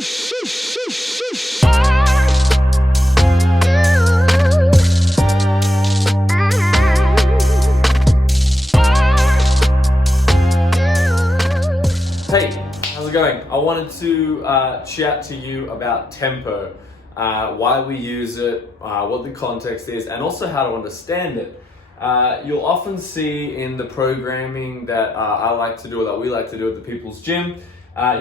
Hey, how's it going? I wanted to chat to you about tempo, why we use it, what the context is, and also how to understand it. You'll often see in the programming that I like to do, or that we like to do at the People's Gym,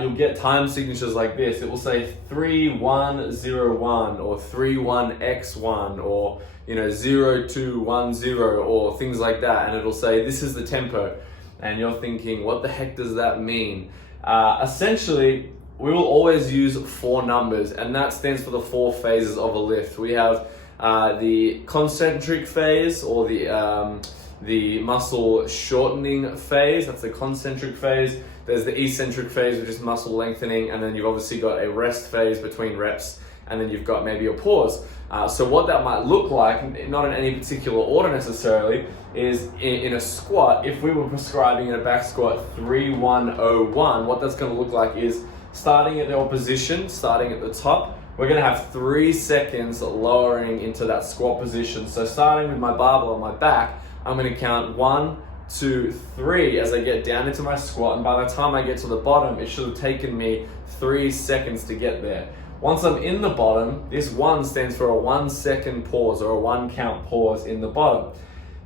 you'll get time signatures like this. It will say 3101 or 31x1 or 0210 or things like that, and it'll say this is the tempo. And you're thinking, what the heck does that mean? Essentially, we will always use four numbers, and that stands for the four phases of a lift. We have the concentric phase, or the muscle shortening phase. That's the concentric phase. There's the eccentric phase, which is muscle lengthening, and then you've obviously got a rest phase between reps, and then you've got maybe a pause. So what that might look like, not in any particular order necessarily, is in a squat. If we were prescribing in a back squat 3101, what that's going to look like is starting at your position, starting at the top, we're going to have 3 seconds lowering into that squat position. So starting with my barbell on my back, I'm going to count 1, 2, 3 as I get down into my squat, and by the time I get to the bottom, it should have taken me 3 seconds to get there. Once I'm in the bottom, this 1 stands for a 1 second pause, or a 1 count pause in the bottom.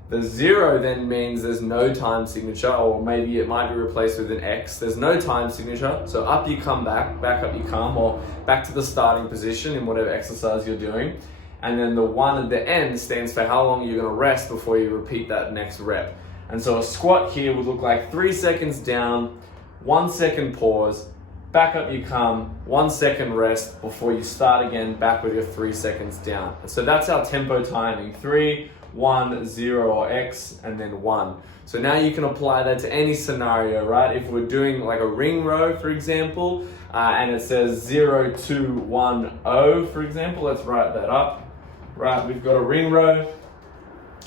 The 0 then means there's no time signature, or maybe it might be replaced with an X. There's no time signature, so up you come, back up you come, or back to the starting position in whatever exercise you're doing. And then the 1 at the end stands for how long you're gonna rest before you repeat that next rep. And so a squat here would look like 3 seconds down, 1 second pause, back up you come, 1 second rest before you start again, back with your 3 seconds down. And so that's our tempo timing: 3, 1, 0 or X, and then 1. So now you can apply that to any scenario, right? If we're doing like a ring row, for example, and it says 0210, for example, let's write that up. Right, we've got a ring row,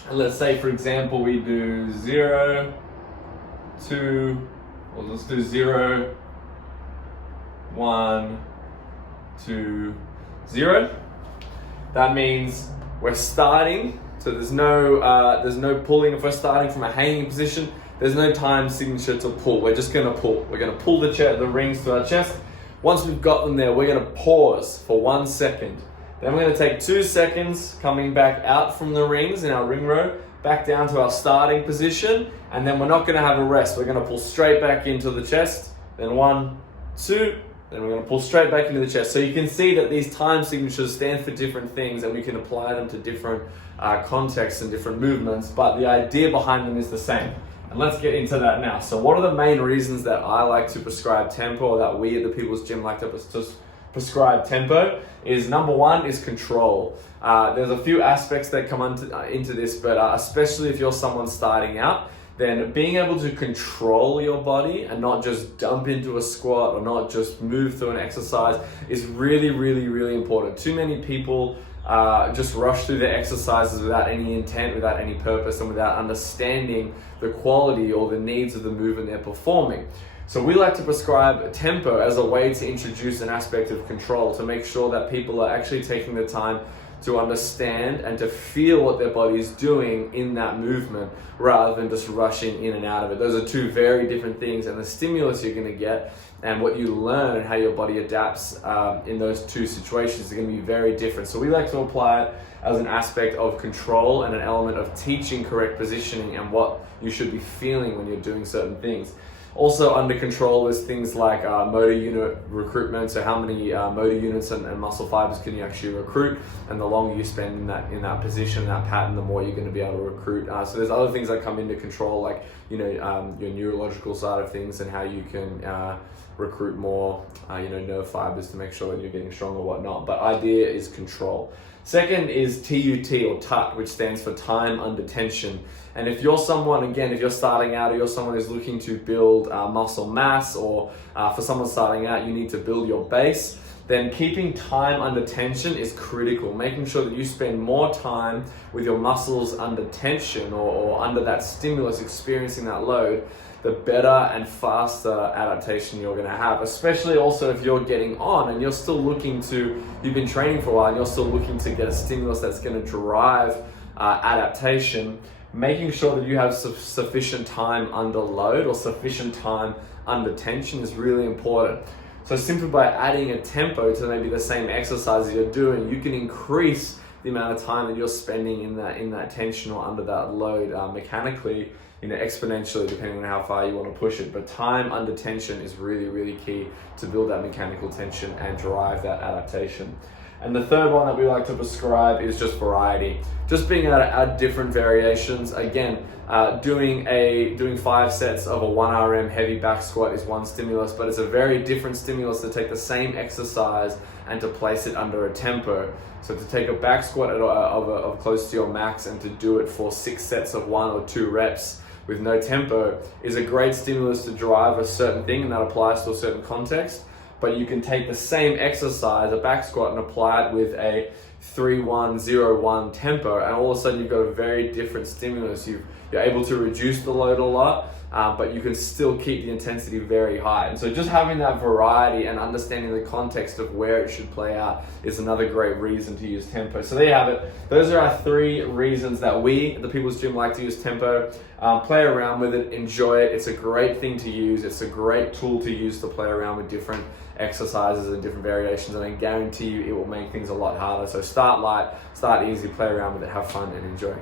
and let's say, for example, we do 0, 2, or let's do 0, 1, 2, 0. That means we're starting, so there's no pulling. If we're starting from a hanging position, there's no time signature to pull. We're just gonna pull. We're gonna pull the rings to our chest. Once we've got them there, we're gonna pause for 1 second. Then we're gonna take 2 seconds coming back out from the rings in our ring row, back down to our starting position, and then we're not gonna have a rest. We're gonna pull straight back into the chest, then 1, 2, then we're going to pull straight back into the chest. So you can see that these time signatures stand for different things, and we can apply them to different contexts and different movements, but the idea behind them is the same. And let's get into that now. So what are the main reasons that I like to prescribe tempo, or that we at the People's Gym like to prescribe tempo? Is number one is control. There's a few aspects that come into this, but especially if you're someone starting out, then being able to control your body and not just dump into a squat or not just move through an exercise is really, really, really important. Too many people just rush through their exercises without any intent, without any purpose, and without understanding the quality or the needs of the movement they're performing. So we like to prescribe tempo as a way to introduce an aspect of control, to make sure that people are actually taking the time to understand and to feel what their body is doing in that movement, rather than just rushing in and out of it. Those are two very different things, and the stimulus you're going to get and what you learn and how your body adapts in those two situations are going to be very different. So we like to apply it as an aspect of control and an element of teaching correct positioning and what you should be feeling when you're doing certain things. Also under control is things like motor unit recruitment. So how many motor units and muscle fibers can you actually recruit? And the longer you spend in that position, that pattern, the more you're going to be able to recruit. So there's other things that come into control, like your neurological side of things and how you can recruit more nerve fibers to make sure that you're getting stronger or whatnot. But idea is control. Second is TUT or TUT, which stands for time under tension. And if you're someone, again, if you're starting out or you're someone who's looking to build muscle mass, or for someone starting out, you need to build your base, then keeping time under tension is critical. Making sure that you spend more time with your muscles under tension or under that stimulus, experiencing that load, the better and faster adaptation you're going to have, especially also if you're getting on and you've been training for a while and you're still looking to get a stimulus that's going to drive adaptation. Making sure that you have sufficient time under load or sufficient time under tension is really important. So simply by adding a tempo to maybe the same exercises you're doing, you can increase the amount of time that you're spending in that tension or under that load mechanically, exponentially, depending on how far you want to push it. But time under tension is really, really key to build that mechanical tension and drive that adaptation. And the third one that we like to prescribe is just variety. Just being able to add different variations. Again, doing 5 sets of a 1 RM heavy back squat is one stimulus, but it's a very different stimulus to take the same exercise and to place it under a tempo. So to take a back squat of close to your max and to do it for 6 sets of 1 or 2 reps with no tempo is a great stimulus to drive a certain thing, and that applies to a certain context. But you can take the same exercise, a back squat, and apply it with a 3-1-0-1 tempo, and all of a sudden you've got a very different stimulus. You're able to reduce the load a lot, but you can still keep the intensity very high. And so just having that variety and understanding the context of where it should play out is another great reason to use tempo. So there you have it. Those are our 3 reasons that we, at the People's Gym, like to use tempo. Play around with it, enjoy it. It's a great thing to use. It's a great tool to use to play around with different exercises and different variations, and I guarantee you it will make things a lot harder. So start light, start easy, play around with it, have fun and enjoy.